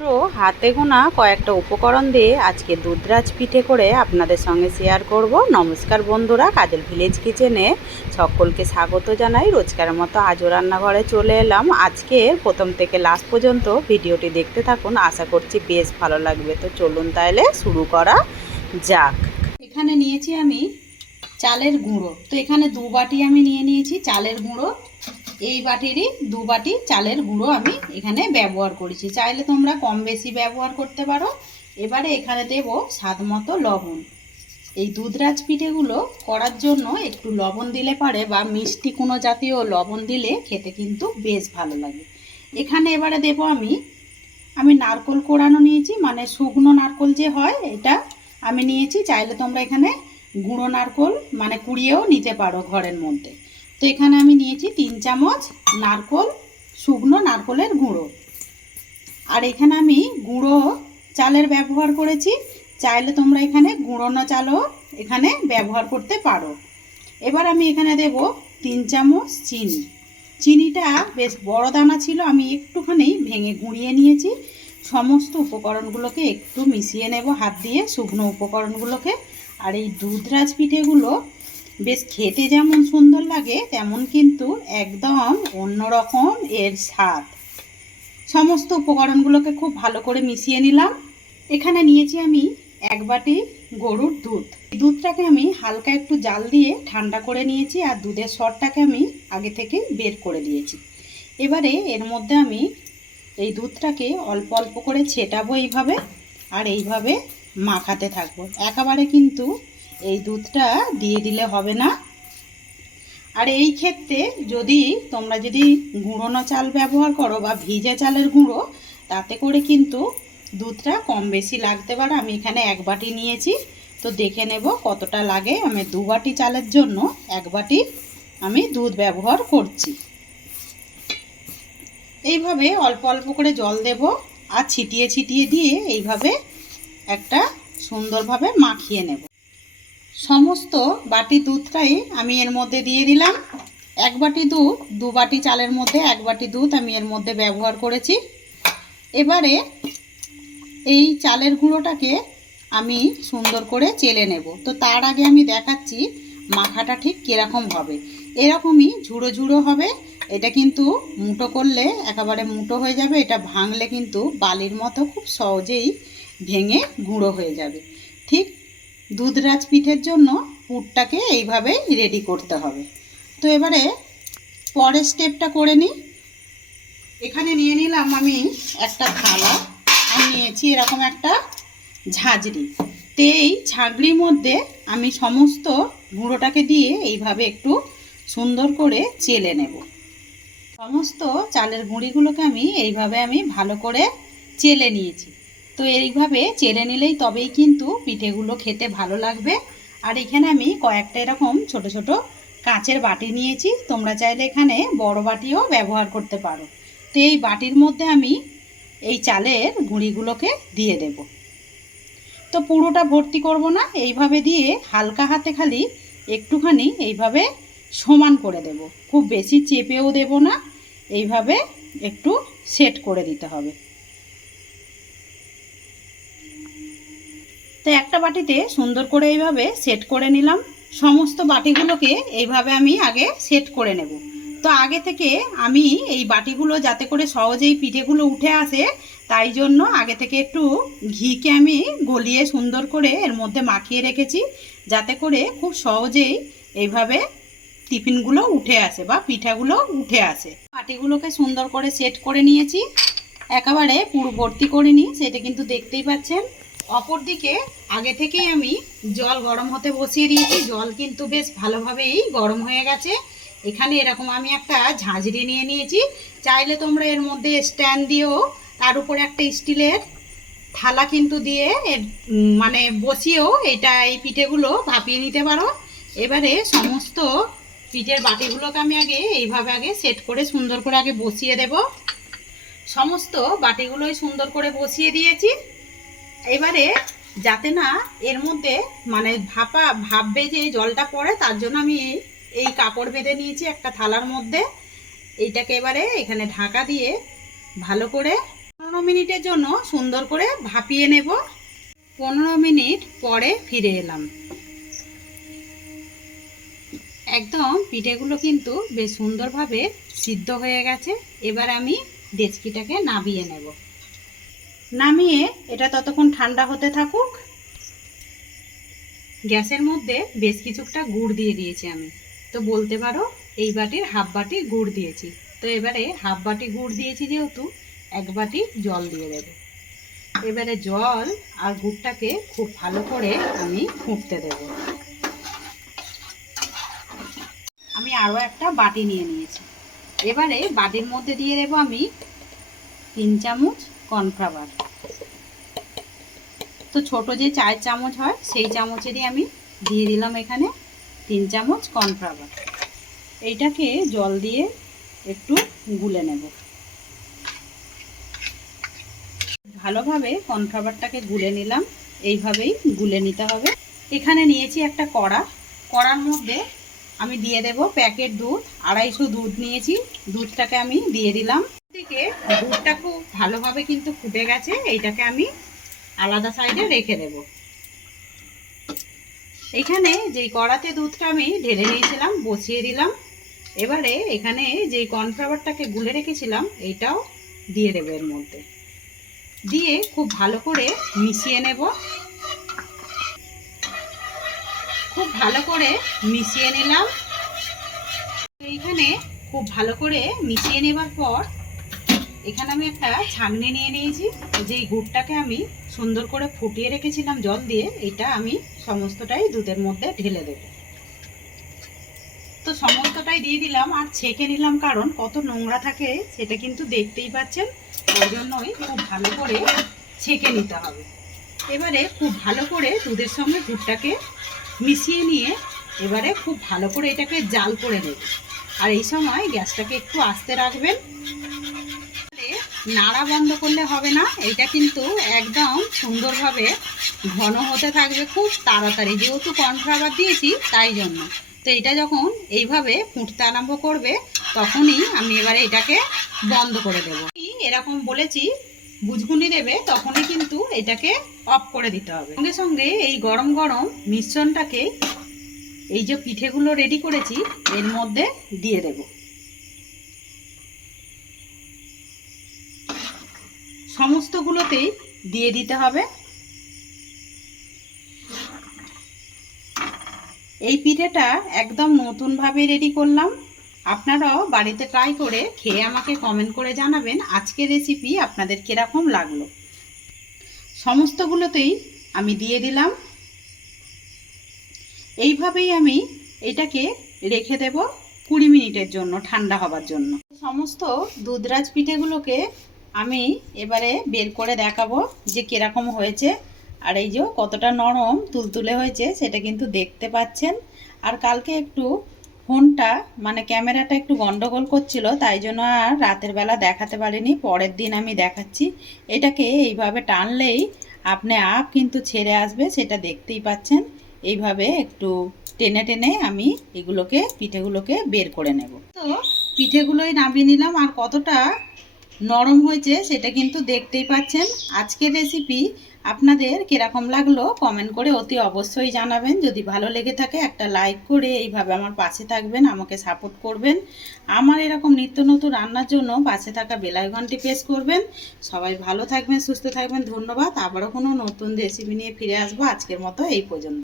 মাত্র হাতে গোনা কয়েকটা উপকরণ দিয়ে আজকে দুধরাজ পিঠে করে আপনাদের সঙ্গে শেয়ার করব। নমস্কার বন্ধুরা, কাজল ভিলেজ কিচেনে সকলকে স্বাগত জানাই। রোজকার মতো আজও রান্নাঘরে চলে এলাম। আজকে প্রথম থেকে লাস্ট পর্যন্ত ভিডিওটি দেখতে থাকুন। আশা করছি বেশ ভালো লাগবে। তো চলুন তাহলে শুরু করা যাক। এখানে নিয়েছি আমি চালের গুঁড়ো। তো এখানে দু বাটি আমি নিয়ে নিয়েছি চালের গুঁড়ো। এই বাটিরই দু বাটি চালের গুঁড়ো আমি এখানে ব্যবহার করেছি। চাইলে তোমরা কম বেশি ব্যবহার করতে পারো। এবারে এখানে দেব স্বাদ মতো লবণ। এই দুধরাজ পিঠেগুলো করার জন্য একটু লবণ দিলে পারে বা মিষ্টি কোনো জাতীয় লবণ দিলে খেতে কিন্তু বেশ ভালো লাগে। এখানে এবারে দেব আমি আমি নারকোল কোড়ানো নিয়েছি মানে শুকনো নারকোল যে হয় এটা আমি নিয়েছি। চাইলে তোমরা এখানে গুঁড়ো নারকোল মানে কুড়িয়েও নিতে পারো ঘরের মধ্যে। তো এখানে আমি নিয়েছি তিন চামচ নারকোল, শুকনো নারকোলের গুঁড়ো। আর এখানে আমি গুঁড়ো চালের ব্যবহার করেছি। চাইলে তোমরা এখানে গুঁড়োনো চালও এখানে ব্যবহার করতে পারো। এবার আমি এখানে দেব তিন চামচ চিনি। চিনিটা বেশ বড় দানা ছিল, আমি একটুখানি ভেঙে গুঁড়িয়ে নিয়েছি। সমস্ত উপকরণগুলোকে একটু মিশিয়ে নেব, হাত দিয়ে শুকনো উপকরণগুলোকে। আর এই দুধরাজ পিঠেগুলো বেশ খেতে যেমন সুন্দর লাগে, তেমন কিন্তু একদম অন্যরকম এর স্বাদ। সমস্ত উপকরণগুলোকে খুব ভালো করে মিশিয়ে নিলাম। এখানে নিয়েছি আমি এক বাটি গরুর দুধ। দুধটাকে আমি হালকা একটু জাল দিয়ে ঠান্ডা করে নিয়েছি আর দুধের সরটাকে আমি আগে থেকে বের করে দিয়েছি। এবারে এর মধ্যে আমি এই দুধটাকে অল্প অল্প করে ছেটাবো এইভাবে আর এইভাবে মাখাতে থাকব। একেবারে কিন্তু এই দুধটা দিয়ে দিলে হবে না। আর এই ক্ষেত্রে যদি তোমরা যদি গুঁড়োনো চাল ব্যবহার করো বা ভিজে চালের গুঁড়ো, তাতে করে কিন্তু দুধটা কম বেশি লাগতে পারে। আমি এখানে এক বাটি নিয়েছি। তো দেখে নেব কতটা লাগে। আমি দু বাটি চালের জন্য এক বাটি আমি দুধ ব্যবহার করছি। এইভাবে অল্প অল্প করে জল দেব আর ছিটিয়ে ছিটিয়ে দিয়ে এইভাবে একটা সুন্দরভাবে মাখিয়ে নেব। সমস্ত বাটি দুধটাই আমি এর মধ্যে দিয়ে দিলাম। এক বাটি দুধ, দু বাটি চালের মধ্যে এক বাটি দুধ আমি এর মধ্যে ব্যবহার করেছি। এবারে এই চালের গুঁড়োটাকে আমি সুন্দর করে চেলে নেব। তো তার আগে আমি দেখাচ্ছি মাখাটা ঠিক কীরকম হবে। এরকমই ঝুড়ো ঝুড়ো হবে। এটা কিন্তু মুটো করলে একেবারে মুটো হয়ে যাবে। এটা ভাঙলে কিন্তু বালির মতো খুব সহজেই ভেঙে গুঁড়ো হয়ে যাবে। ঠিক দুধরাজ পিঠের জন্য পুরটাকে এইভাবেই রেডি করতে হবে। তো এবারে পরের স্টেপটা করে নিই। এখানে নিয়ে নিলাম আমি একটা থালা। আর নিয়েছি এরকম একটা ঝাঁঝরি। তো এই ঝাঁঝরির মধ্যে আমি সমস্ত গুঁড়োটাকে দিয়ে এইভাবে একটু সুন্দর করে চেলে নেব। সমস্ত চালের গুঁড়িগুলোকে আমি এইভাবে আমি ভালো করে চেলে নিয়েছি। তো এইভাবে চেলে নিলেই তবেই কিন্তু পিঠেগুলো খেতে ভালো লাগবে। আর এখানে আমি কয়েকটা এরকম ছোট ছোট কাঁচের বাটি নিয়েছি। তোমরা চাইলে এখানে বড় বাটিও ব্যবহার করতে পারো। তো এই বাটির মধ্যে আমি এই চালের গুঁড়িগুলোকে দিয়ে দেব। তো পুরোটা ভর্তি করব না, এইভাবে দিয়ে হালকা হাতে খালি একটুখানি এইভাবে সমান করে দেব। খুব বেশি চেপেও দেব না, এইভাবে একটু সেট করে দিতে হবে। তো একটা বাটিতে সুন্দর করে এইভাবে সেট করে নিলাম। সমস্ত বাটিগুলোকে এইভাবে আমি আগে সেট করে নেব। তো আগে থেকে আমি এই বাটিগুলো যাতে করে সহজেই পিঠেগুলো উঠে আসে, তাই জন্য আগে থেকে একটু ঘিকে আমি গলিয়ে সুন্দর করে এর মধ্যে মাখিয়ে রেখেছি, যাতে করে খুব সহজেই এইভাবে টিফিনগুলো উঠে আসে বা পিঠাগুলো উঠে আসে। বাটিগুলোকে সুন্দর করে সেট করে নিয়েছি। একেবারে পুরো ভর্তি করিনি সেটা কিন্তু দেখতেই পাচ্ছেন। অপর দিকে আগে থেকেই আমি জল গরম হতে বসিয়ে দিয়েছি। জল কিন্তু বেশ ভালোভাবেই গরম হয়ে গেছে। এখানে এরকম আমি একটা ঝাঁঝরি নিয়ে নিয়েছি। চাইলে তোমরা এর মধ্যে স্ট্যান্ড দিয়েও তার উপরে একটা স্টিলের থালা কিন্তু দিয়ে মানে বসিয়েও এটা এই পিঠেগুলো ভাপিয়ে নিতে পারো। এবারে সমস্ত পিঠের বাটিগুলোকে আমি আগে এইভাবে আগে সেট করে সুন্দর করে আগে বসিয়ে দেব। সমস্ত বাটিগুলোই সুন্দর করে বসিয়ে দিয়েছি। এবারে যাতে না এর মধ্যে মানে ভাপা ভাববে যে জলটা পড়ে, তার জন্য আমি এই- কাপড় বেঁধে নিয়েছি একটা থালার মধ্যে। এইটাকে এবারে এখানে ঢাকা দিয়ে ভালো করে পনেরো মিনিটের জন্য সুন্দর করে ভাপিয়ে নেব। পনেরো মিনিট পরে ফিরে এলাম। একদম পিঠেগুলো কিন্তু বেশ সুন্দরভাবে সিদ্ধ হয়ে গেছে। এবার আমি ডেচকিটাকে নামিয়ে নেব। নামিয়ে এটা ততক্ষণ ঠান্ডা হতে থাকুক। গ্যাসের মধ্যে বেশ কিছুটা গুড় দিয়ে দিয়েছি আমি। তো বলতে পারো, এই বাটির হাফ বাটি গুড় দিয়েছি। তো এবারে হাফ বাটি গুড় দিয়েছি যেহেতু, এক বাটি জল দিয়ে দেব। এবারে জল আর গুড়টাকে খুব ভালো করে আমি ফুটতে দেব। আমি আরও একটা বাটি নিয়ে নিয়েছি। এবারে বাটির মধ্যে দিয়ে দেবো আমি তিন চামচ কর্নফ্লাওয়ার। তো ছোট যে চায়ের চামচ হয়, সেই চামচেরই আমি দিয়ে দিলাম এখানে তিন চামচ কর্নফ্লাওয়ার। এইটাকে জল দিয়ে একটু গুলে নেব। ভালোভাবে কর্নফ্লাওয়ারটাকে গুলে নিলাম, এইভাবেই গুলে নিতে হবে। এখানে নিয়েছি একটা কড়া। কড়ার মধ্যে আমি দিয়ে দেব প্যাকেট দুধ, আড়াইশো দুধ নিয়েছি। দুধটাকে আমি দিয়ে দিলাম। থেকে দুধটা খুব ভালোভাবে কিন্তু ফুটে গেছে। এইটাকে আমি আলাদা সাইডে রেখে দেব। এখানে যেই কড়াতে দুধটা আমি ঢেলে নিয়েছিলাম, বসিয়ে দিলাম, এবারে এখানে যেই কর্নফ্লাওয়ারটাকে গুলে রেখেছিলাম, এইটাও দিয়ে দেবো এর মধ্যে। দিয়ে খুব ভালো করে মিশিয়ে নেব। খুব ভালো করে মিশিয়ে নিলাম। এইখানে খুব ভালো করে মিশিয়ে নেবার পর এখানে আমি একটা ছাঁকনি নিয়ে নিয়েছি। যেই গুড়টাকে আমি সুন্দর করে ফুটিয়ে রেখেছিলাম জল দিয়ে, এটা আমি সমস্তটাই দুধের মধ্যে ঢেলে দেব। তো সমস্তটাই দিয়ে দিলাম আর ছেঁকে নিলাম কারণ কত নোংরা থাকে সেটা কিন্তু দেখতেই পাচ্ছেন। ওই জন্যই খুব ভালো করে ছেঁকে নিতে হবে। এবারে খুব ভালো করে দুধের সঙ্গে গুড়টাকে মিশিয়ে নিয়ে এবারে খুব ভালো করে এটাকে জাল করে নেব। আর এই সময় গ্যাসটাকে একটু আস্তে রাখবেন। নাড়া বন্ধ করলে হবে না। এটা কিন্তু একদম সুন্দরভাবে ঘন হতে থাকবে খুব তাড়াতাড়ি। যেহেতু কর্নফ্লাওয়ার দিয়েছি, তাই জন্য। তো এটা যখন এইভাবে ফুটতে আরম্ভ করবে, তখনই আমি এবারে এটাকে বন্ধ করে দেবো। এরকম বলেছি, বুঝগুনি দেবে, তখনই কিন্তু এটাকে অফ করে দিতে হবে। সঙ্গে সঙ্গে এই গরম গরম মিশ্রণটাকে এই যে পিঠেগুলো রেডি করেছি, এর মধ্যে দিয়ে দেব। সমস্তগুলোতেই দিয়ে দিতে হবে। এই পিঠেটা একদম নতুনভাবে রেডি করলাম। আপনারাও বাড়িতে ট্রাই করে খেয়ে আমাকে কমেন্ট করে জানাবেন আজকের রেসিপি আপনাদের কীরকম লাগল। সমস্তগুলোতেই আমি দিয়ে দিলাম। এইভাবেই আমি এটাকে রেখে দেব কুড়ি মিনিটের জন্য ঠান্ডা হবার জন্য। সমস্ত দুধরাজ পিঠেগুলোকে আমি এবারে বের করে দেখাবো যে কীরকম হয়েছে। আর এই যে কতটা নরম তুলতুলে হয়েছে, সেটা কিন্তু দেখতে পাচ্ছেন। আর কালকে একটু ফোনটা মানে ক্যামেরাটা একটু গন্ডগোল করছিল, তাই জন্য আর রাতের বেলা দেখাতে পারিনি, পরের দিন আমি দেখাচ্ছি। এটাকে এইভাবে টানলেই আপনি আপ কিন্তু ছেড়ে আসবে, সেটা দেখতেই পাচ্ছেন। এইভাবে একটু টেনে টেনে আমি এগুলোকে, পিঠেগুলোকে বের করে নেব। তো পিঠেগুলোই নামিয়ে নিলাম, আর কতটা নরম হয়েছে, সেটা কিন্তু দেখতেই পাচ্ছেন। আজকের রেসিপি আপনাদের কীরকম লাগল কমেন্ট করে অতি অবশ্যই জানাবেন। যদি ভালো লেগে থাকে একটা লাইক করে এইভাবে আমার পাশে থাকবেন, আমাকে সাপোর্ট করবেন। আমার এরকম নিত্য নতুন রান্নার জন্য পাশে থাকা বেলাইকনটি প্রেস করবেন। সবাই ভালো থাকবেন, সুস্থ থাকবেন। ধন্যবাদ। আবারও কোনো নতুন রেসিপি নিয়ে ফিরে আসব আজকের মতো, এই পর্যন্ত।